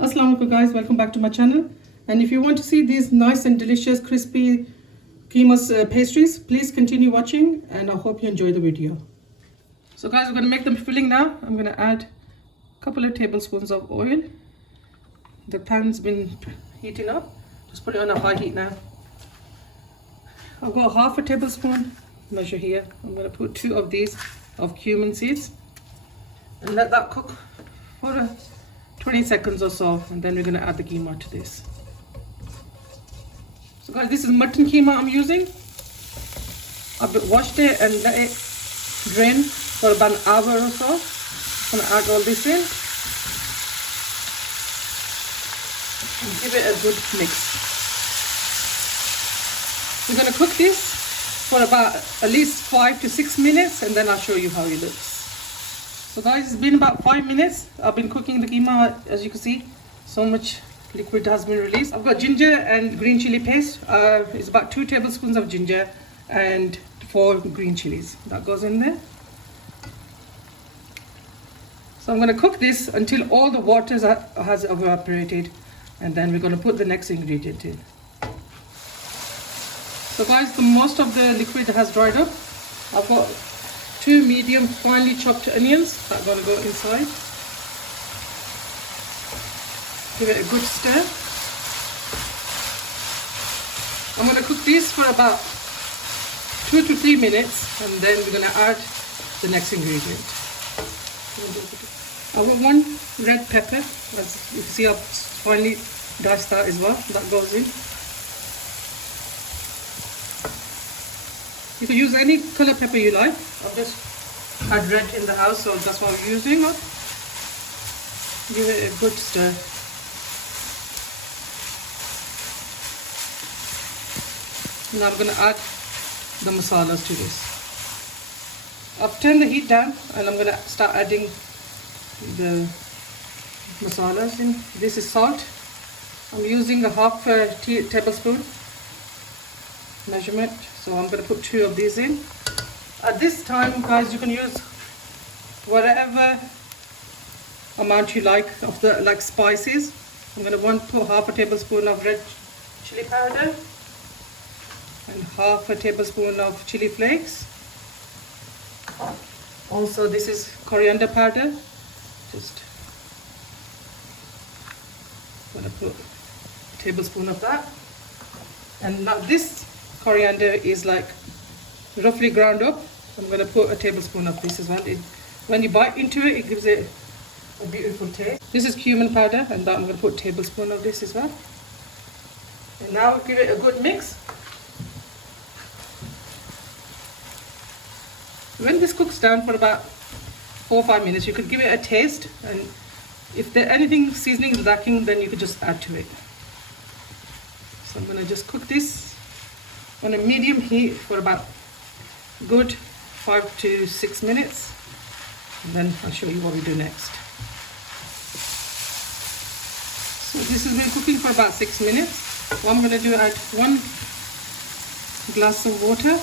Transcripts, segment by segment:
Assalamu alaikum guys, welcome back to my channel. And if you want to see these nice and delicious crispy keema pastries, please continue watching and I hope you enjoy the video. So guys, we're going to make the filling now. I'm going to add a couple of tablespoons of oil. The pan's been heating up. Just put it on a high heat now. I've got half a tablespoon, measure here. I'm going to put 2 of these of cumin seeds and let that cook for 20 seconds or so, and then we're going to add the keema to this. So guys, this is mutton keema I'm using. I've washed it and let it drain for about an hour or so. I'm going to add all this in and give it a good mix. We're going to cook this for about at least 5 to 6 minutes and then I'll show you how it looks. So guys, it's been about 5 minutes. I've been cooking the keema. As you can see, so much liquid has been released. I've got ginger and green chili paste. It's about 2 tablespoons of ginger and 4 green chilies. That goes in there. So I'm going to cook this until all the water has evaporated, and then we're going to put the next ingredient in. So guys, most of the liquid has dried up. I've got 2 medium finely chopped onions that are going to go inside. Give it a good stir. I'm going to cook these for about 2 to 3 minutes and then we're going to add the next ingredient. I've got 1 red pepper. As you can see, I've finely diced that as well. That goes in. You can use any color pepper you like. I've just had red in the house, so that's what I'm using. Give it a good stir. Now I'm going to add the masalas to this. I've turned the heat down and I'm going to start adding the masalas in. This is salt. I'm using a half tablespoon measurement, so I'm going to put 2 of these in. At this time, guys, you can use whatever amount you like of the spices. I'm going to put half a tablespoon of red chili powder and half a tablespoon of chili flakes. Also, this is coriander powder. Just going to put a tablespoon of that. And now this coriander is like roughly ground up. I'm going to put a tablespoon of this as well. When you bite into it, it gives it a beautiful taste. This is cumin powder, and that I'm going to put a tablespoon of this as well. And now give it a good mix. When this cooks down for about 4 or 5 minutes, you could give it a taste, and if there's anything seasoning is lacking, then you could just add to it. So I'm going to just cook this on a medium heat for about good 5 to 6 minutes, and then I'll show you what we do next. So this has been cooking for about 6 minutes. What I'm going to do, add 1 glass of water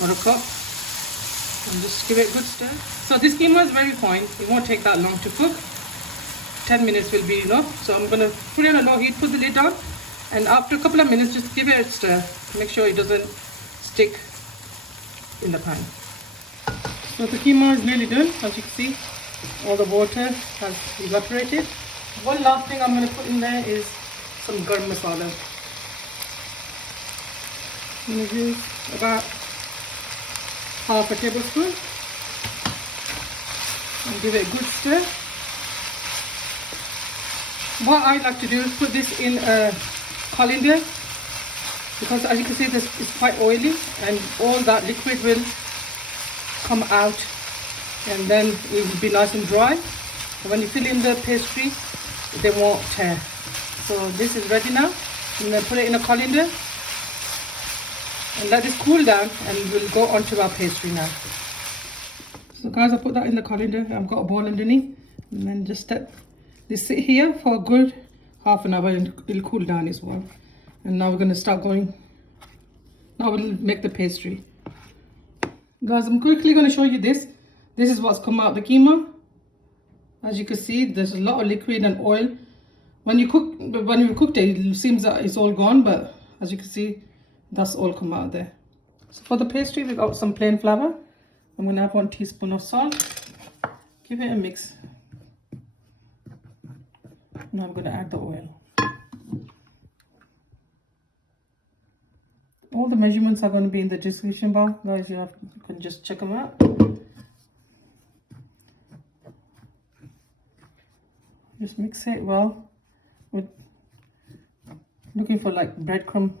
or a cup and just give it a good stir. So this keema is very fine. It won't take that long to cook. 10 minutes will be enough. So I'm going to put it on a low heat, put the lid on, and after a couple of minutes just give it a stir. Make sure it doesn't stick in the pan. So the keema is nearly done. As you can see, all the water has evaporated. One last thing I'm going to put in there is some garam masala. I'm going to use about half a tablespoon and give it a good stir. What I like to do is put this in a colander, because as you can see, this is quite oily and all that liquid will come out and then it will be nice and dry. And when you fill in the pastry, they won't tear. So this is ready now. I'm going to put it in a colander and let this cool down, and we'll go on to our pastry now. So guys, I put that in the colander. I've got a bowl underneath, and then just let this sit here for a good half an hour and it'll cool down as well. And now we're going to start going. Now we'll make the pastry. Guys, I'm quickly going to show you this. This is what's come out of the keema. As you can see, there's a lot of liquid and oil. When you cooked it, it seems that it's all gone, but as you can see, that's all come out there. So for the pastry, we got some plain flour. I'm gonna have 1 teaspoon of salt. Give it a mix. Now I'm gonna add the oil. All the measurements are going to be in the description bar, guys. You can just check them out. Just mix it well. With looking for like breadcrumb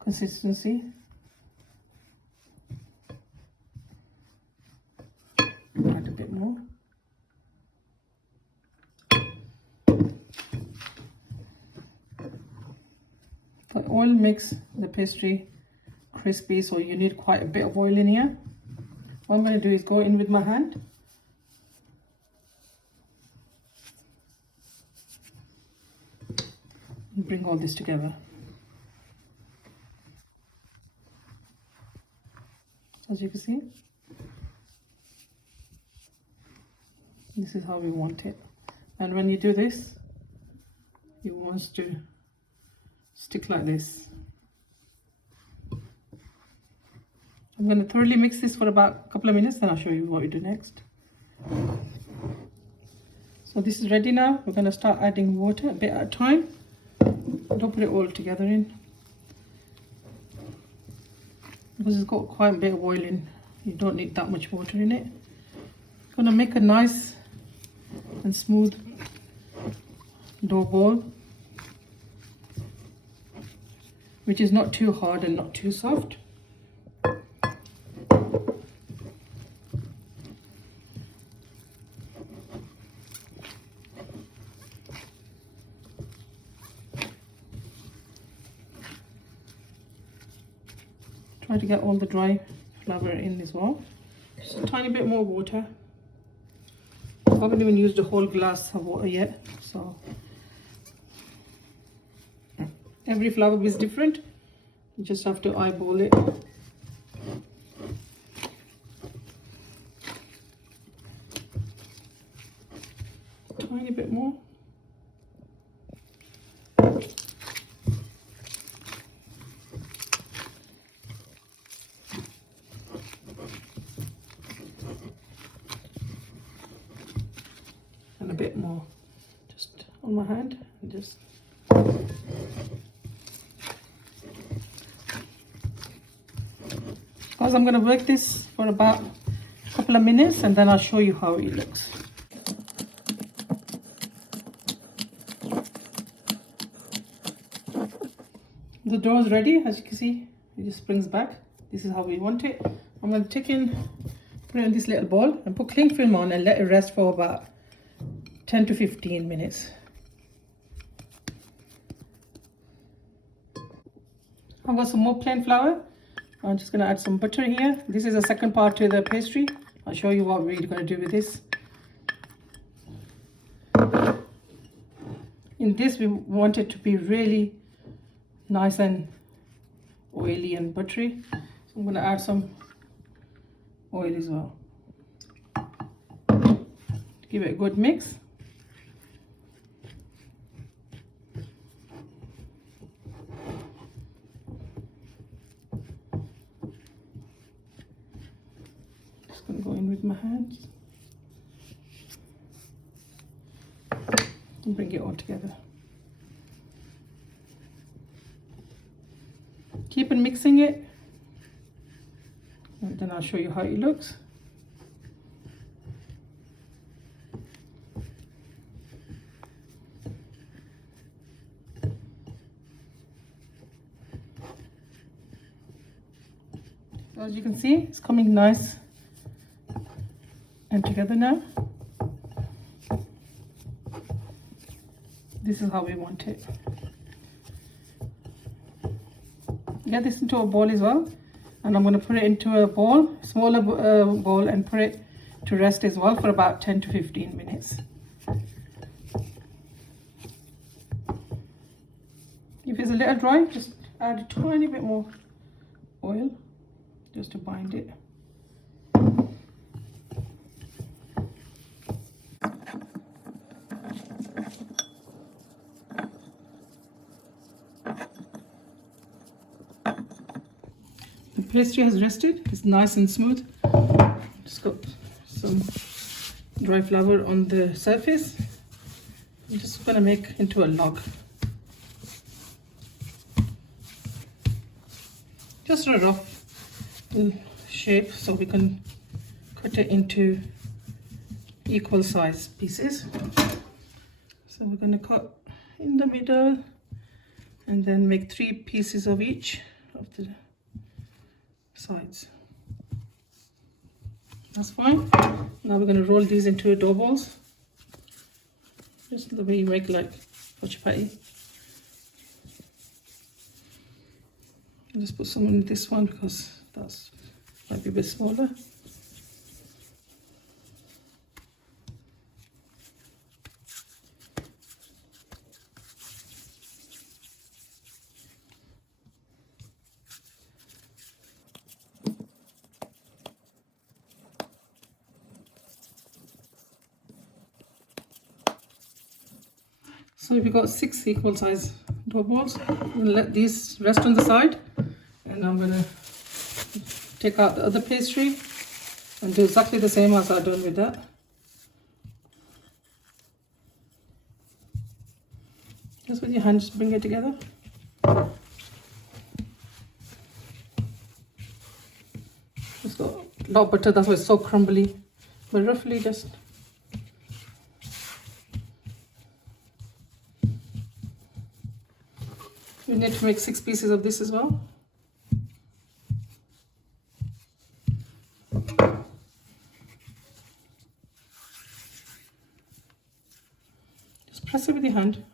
consistency. Add a bit more. The oil makes the pastry crispy, so you need quite a bit of oil in here. What I'm going to do is go in with my hand. And bring all this together. As you can see, this is how we want it. And when you do this, it wants to stick like this. I'm going to thoroughly mix this for about a couple of minutes, then I'll show you what we do next. So this is ready now. We're going to start adding water a bit at a time. Don't put it all together in, because it's got quite a bit of oil in. You don't need that much water in it. I'm going to make a nice and smooth dough ball, which is not too hard and not too soft. Try to get all the dry flour in as well. Just a tiny bit more water. I haven't even used a whole glass of water yet, so every flour is different. You just have to eyeball it. Tiny bit more. And a bit more just on my hand, and just because I'm going to work this for about a couple of minutes, and then I'll show you how it looks. The dough is ready. As you can see, it just springs back. This is how we want it. I'm going to put it in this little bowl and put cling film on and let it rest for about 10 to 15 minutes. I've got some more plain flour. I'm just going to add some butter here. This is the second part to the pastry. I'll show you what we're going to do with this. In this, we want it to be really nice and oily and buttery. So I'm going to add some oil as well. Give it a good mix. Just going to go in with my hands and bring it all together. Keep on mixing it, and then I'll show you how it looks. As you can see, it's coming nice and together now. This is how we want it. Get this into a bowl as well, and I'm going to put it into a bowl, smaller bowl, and put it to rest as well for about 10 to 15 minutes. If it's a little dry, just add a tiny bit more oil just to bind it. pastry has rested. It's nice and smooth. Just got some dry flour on the surface. I'm just gonna make into a log. Just a rough shape so we can cut it into equal size pieces. So we're gonna cut in the middle and then make 3 pieces of each of the sides. That's fine. Now we're going to roll these into dough balls, just the way you make like for chapati. I'll just put some in this one because that's might be a bit smaller. So we've got 6 equal size dough balls. I'm going to let these rest on the side, and I'm going to take out the other pastry and do exactly the same as I've done with that. Just with your hand, just bring it together. It's got a lot of butter, that's why it's so crumbly, but roughly just we need to make 6 pieces of this as well. Just press it with your hand,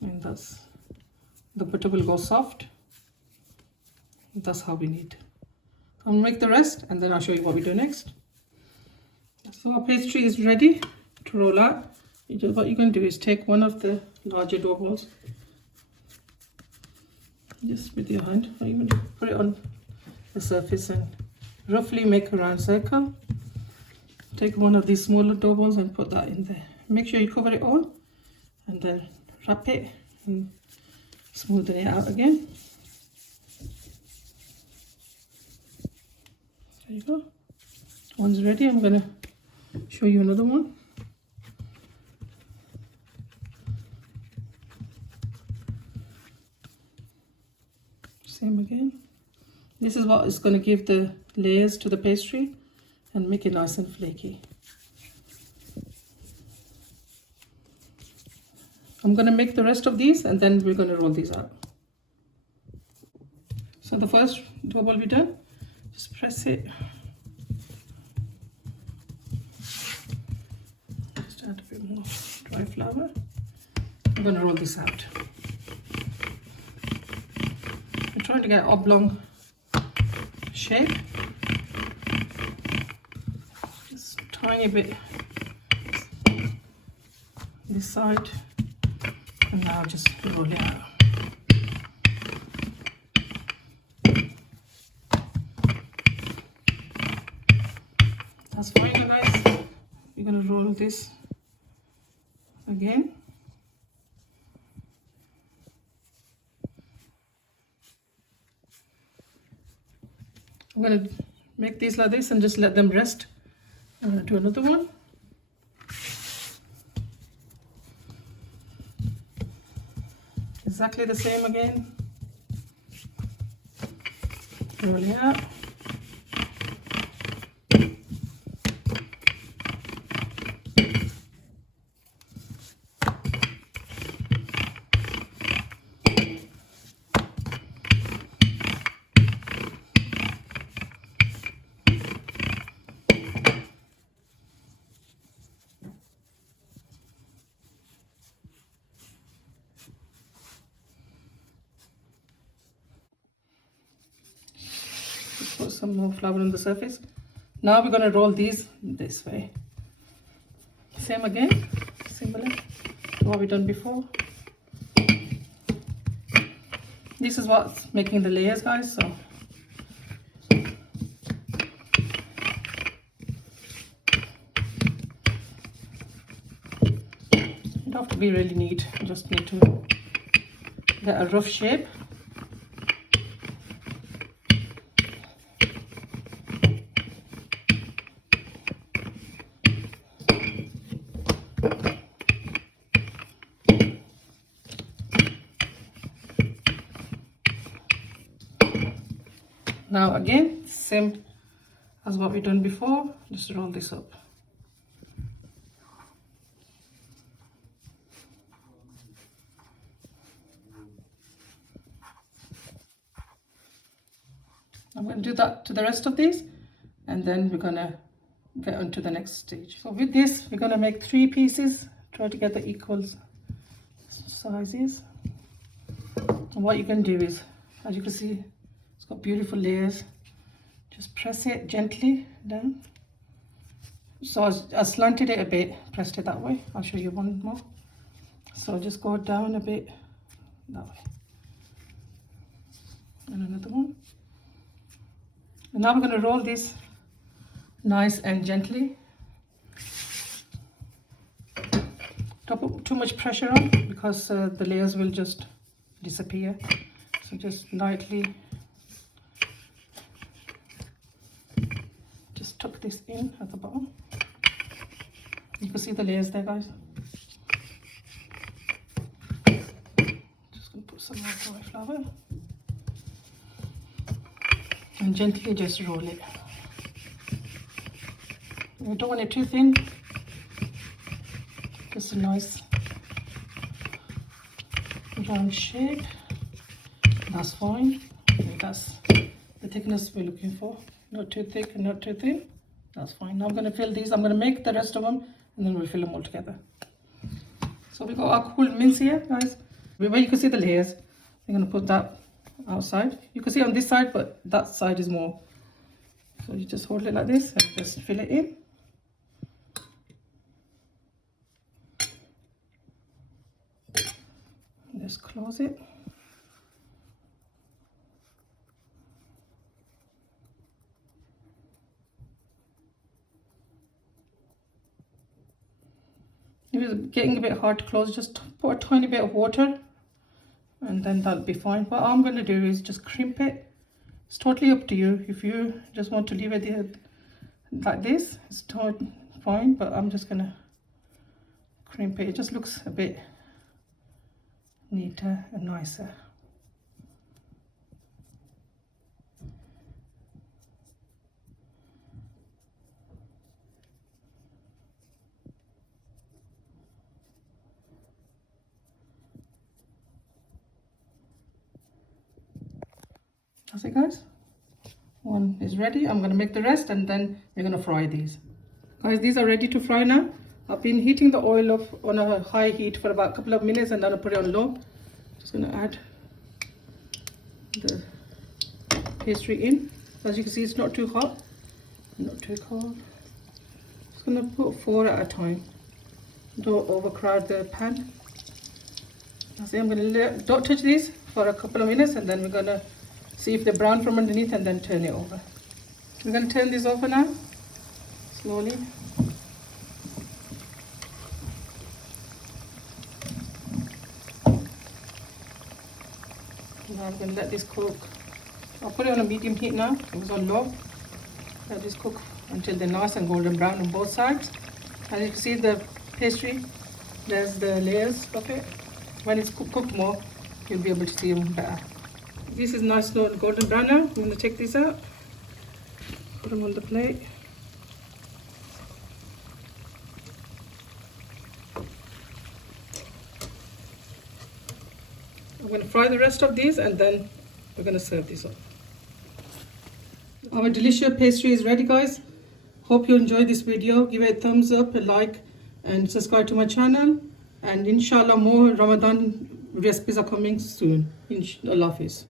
and that's the butter will go soft. That's how we need. I'll make the rest and then I'll show you what we do next. So our pastry is ready to roll out. What you're going to do is take one of the larger dough balls, just with your hand, or even put it on the surface and roughly make a round circle. Take one of these smaller dough balls and put that in there. Make sure you cover it all and then wrap it and smoothen it out again. There you go. One's ready. I'm going to show you another one. Same again. This is what is going to give the layers to the pastry and make it nice and flaky. I'm going to make the rest of these and then we're going to roll these out. So the first dough ball we done, just press it. Just add a bit more dry flour. I'm going to roll this out. I'm trying to get an oblong shape. Just tiny bit this side, and now just roll it out. That's fine, guys. We're gonna roll this again. I'm going to make these like this and just let them rest. I'm going to do another one. Exactly the same again. Roll it out. Put some more flour on the surface. Now we're going to roll these this way. Same again, similar to what we've done before. This is what's making the layers, guys. So you don't have to be really neat. You just need to get a rough shape. Now again, same as what we've done before, just roll this up. I'm going to do that to the rest of these, and then we're going to get on to the next stage. So with this, we're going to make 3 pieces, try to get the equal sizes. And what you can do is, as you can see, it's got beautiful layers. Just press it gently down. So I slanted it a bit, pressed it that way. I'll show you one more. So just go down a bit that way. And another one. And now we're going to roll this nice and gently. Don't put too much pressure on because the layers will just disappear. So just lightly just tuck this in at the bottom. You can see the layers there, guys. Just going to put some more cauliflower and gently just roll it. You don't want it too thin, just a nice round shape. That's fine. Okay, that's the thickness we're looking for. Not too thick and not too thin. That's fine. Now I'm going to fill these. I'm going to make the rest of them and then we'll fill them all together. So we got our cool mince here, guys. Where you can see the layers, we're going to put that outside. You can see on this side, but that side is more. So you just hold it like this and just fill it in. Just close it. If it's getting a bit hard to close, just put a tiny bit of water and then that'll be fine. What I'm going to do is just crimp it. It's totally up to you. If you just want to leave it there like this, it's totally fine, but I'm just going to crimp it. It just looks a bit neater and nicer. That's it, guys. One is ready. I'm going to make the rest and then we're going to fry these. Guys, these are ready to fry now. I've been heating the oil up on a high heat for about a couple of minutes and then I'll put it on low. Just going to add the pastry in. As you can see, it's not too hot, not too cold. Just going to put 4 at a time. Don't overcrowd the pan. That's it. I'm going to don't touch these for a couple of minutes and then we're going to see if they're brown from underneath and then turn it over. We're going to turn this over now, slowly. Now I'm going to let this cook. I'll put it on a medium heat now. It was on low. Let this cook until they're nice and golden brown on both sides. As you can see the pastry, there's the layers of it. When it's cooked more, you'll be able to see them better. This is nice golden brown now. I'm going to take these out, put them on the plate. I'm going to fry the rest of these and then we're going to serve these up. Our delicious pastry is ready, guys. Hope you enjoyed this video. Give it a thumbs up, a like and subscribe to my channel. And inshallah more Ramadan recipes are coming soon. Inshallah Hafiz.